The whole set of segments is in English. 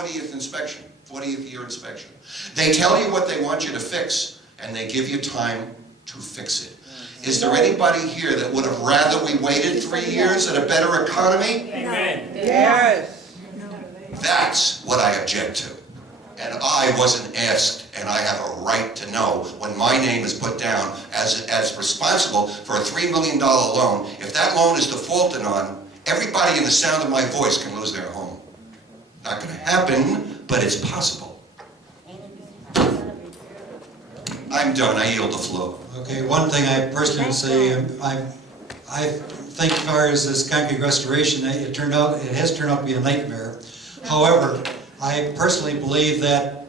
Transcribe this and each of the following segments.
40th inspection, 40th year inspection. They tell you what they want you to fix, and they give you time to fix it. Is there anybody here that would have rather we waited 3 years at a better economy? Amen. Yes. That's what I object to. And I wasn't asked, and I have a right to know when my name is put down as responsible for a $3 million loan. If that loan is defaulted on, everybody in the sound of my voice can lose their home. Not going to happen, but it's possible. I'm done. I yield the floor. Okay, one thing I personally say, I think as far as this concrete restoration, it has turned out to be a nightmare. However, I personally believe that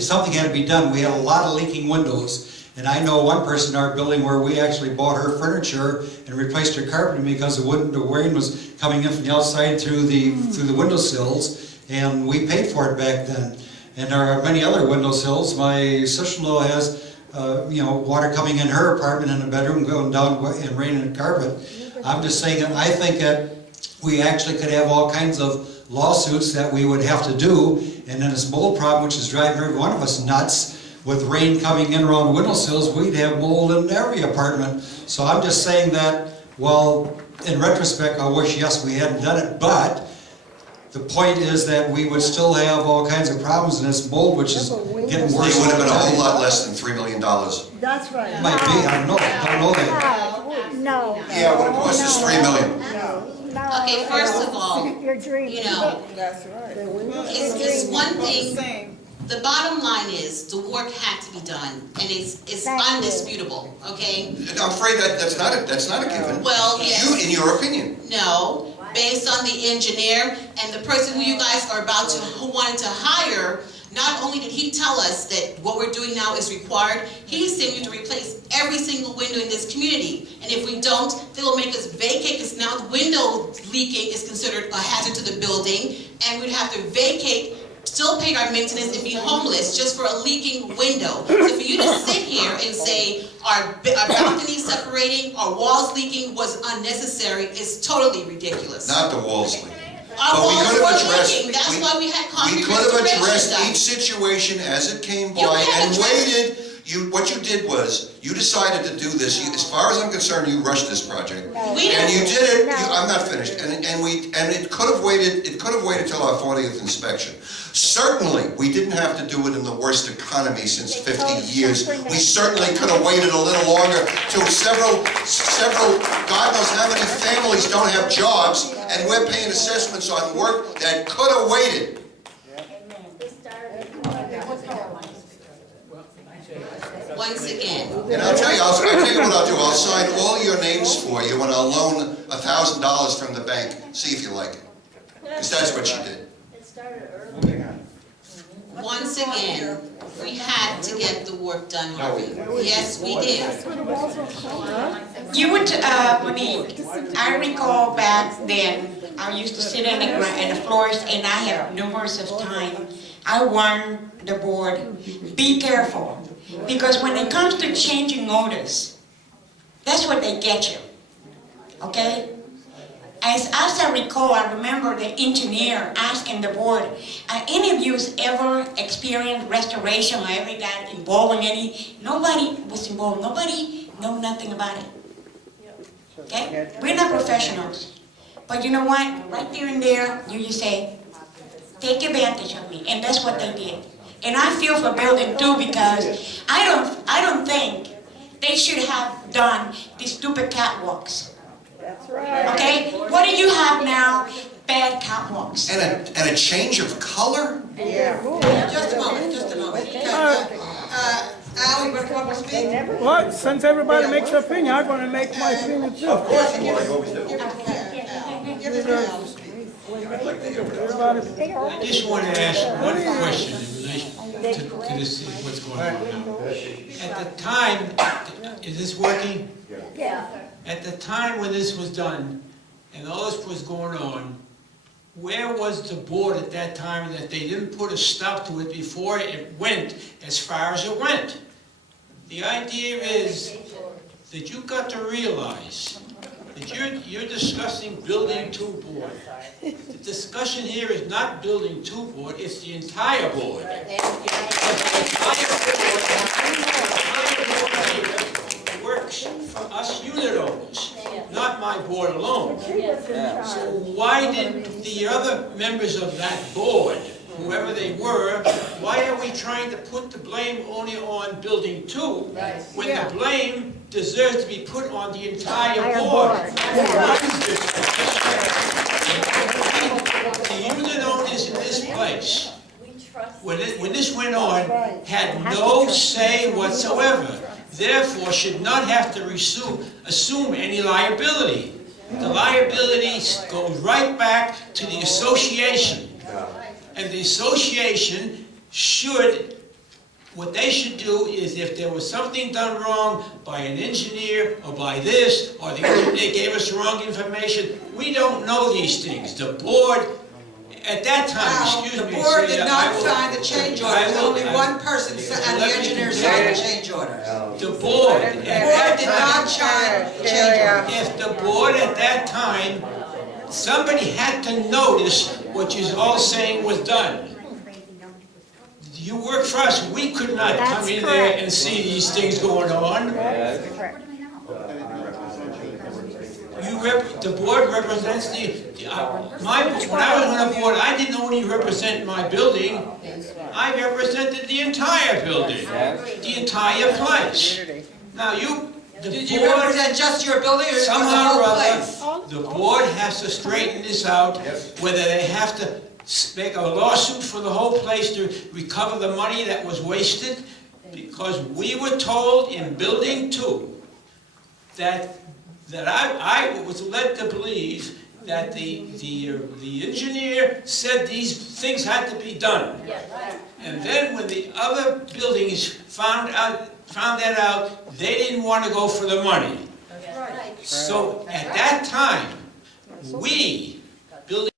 something had to be done. We had a lot of leaking windows, and I know one person in our building where we actually bought her furniture and replaced her carpeting because the rain was coming in from the outside through the windowsills, and we paid for it back then. And there are many other windowsills. My sister-in-law has water coming in her apartment in the bedroom, going down and raining the carpet. I'm just saying that I think that we actually could have all kinds of lawsuits that we would have to do, and then this mold problem, which is driving every one of us nuts, with rain coming in around the windowsills, we'd have mold in every apartment. So I'm just saying that, well, in retrospect, I wish, yes, we hadn't done it, but the point is that we would still have all kinds of problems in this mold, which is getting worse. It would have been a whole lot less than $3 million. That's right. It might be, I don't know that. No. Yeah, what it cost is $3 million. No. Okay, first of all, You're dreaming. you know, That's right. it's one thing, the bottom line is, the work had to be done, and it's undisputable, okay? I'm afraid that's not a given. Well, yes. In your opinion. No, based on the engineer and the person who you guys are who wanted to hire, not only did he tell us that what we're doing now is required, he's saying we have to replace every single window in this community. And if we don't, they will make us vacate, because now the window leaking is considered a hazard to the building, and we'd have to vacate, still pay our maintenance, and be homeless just for a leaking window. So for you to sit here and say our balcony separating, our walls leaking was unnecessary is totally ridiculous. Not the walls leaking. Our But we walls could were have addressed, leaking. That's why we had concrete we could have restoration addressed done. each situation as it came You by can't and address- waited. What you did was, you decided to do this. As far as I'm concerned, you rushed this project. We And you didn't. did it, No. I'm not finished, and it could have waited till our 40th inspection. Certainly, we didn't have to do it in the worst economy since 50 years. We certainly could have waited a little longer till several, God knows how many families don't have jobs, and we're paying assessments on work that could have waited. Once again, And I'll tell you what I'll do. I'll sign all your names for you, and I'll loan $1,000 from the bank. See if you like it. Because that's what she did. once again, we had to get the work done, Harvey. Yes, we did. You would, Monique, I recall back then, I used to sit in the floors, and I have numerous of times, I warned the board, be careful. Because when it comes to changing orders, that's what they get you, okay? As I recall, I remember the engineer asking the board, any of you ever experienced restoration or ever got involved in any? Nobody was involved, nobody know nothing about it. Okay? We're not professionals. But you know what? Right there and there, you just say, take advantage of me. And that's what they did. And I feel for building too, because I don't think they should have done these stupid catwalks. That's right. Okay? What do you have now? Bad catwalks. And a change of color? Yeah. Just a moment. Al, you want to come up and speak? Well, since everybody makes their opinion, I'm going to make my opinion too. Of course, give it to Al to speak. I just want to ask one question in relation to this, what's going on now. At the time, is this working? Yeah. At the time when this was done, and all this was going on, where was the board at that time that they didn't put a stop to it before it went as far as it went? The idea is that you got to realize that you're discussing building 2 board. The discussion here is not building 2 board, it's the entire board. The entire board works for us unit owners, not my board alone. So why did the other members of that board, whoever they were, why are we trying to put the blame only on building 2, when the blame deserves to be put on the entire board? The unit owners in this place, when this went on, had no say whatsoever, therefore should not have to assume any liability. The liability goes right back to the association. And the association should, what they should do is, if there was something done wrong by an engineer or by this, or the engineer gave us wrong information, we don't know these things. The board, at that time, excuse me. The board did not I will- sign the change order, There's only one person, and the engineer signed the change order. The board, at The board that did not time, sign the change order. if the board at that time, somebody had to notice what you're all saying was done. You work for us, we could not come in there and see these things going on. The board represents when I was on the board, I didn't only represent my building, I represented the entire building, the entire place. Now the Did you board, represent just your building or the somehow whole or place? other, the board has to straighten this out, whether they have to make a lawsuit for the whole place to recover the money that was wasted, because we were told in building 2 that I was led to believe that the engineer said these things had to be done. And then when the other buildings found that out, they didn't want to go for the money. So at that time, we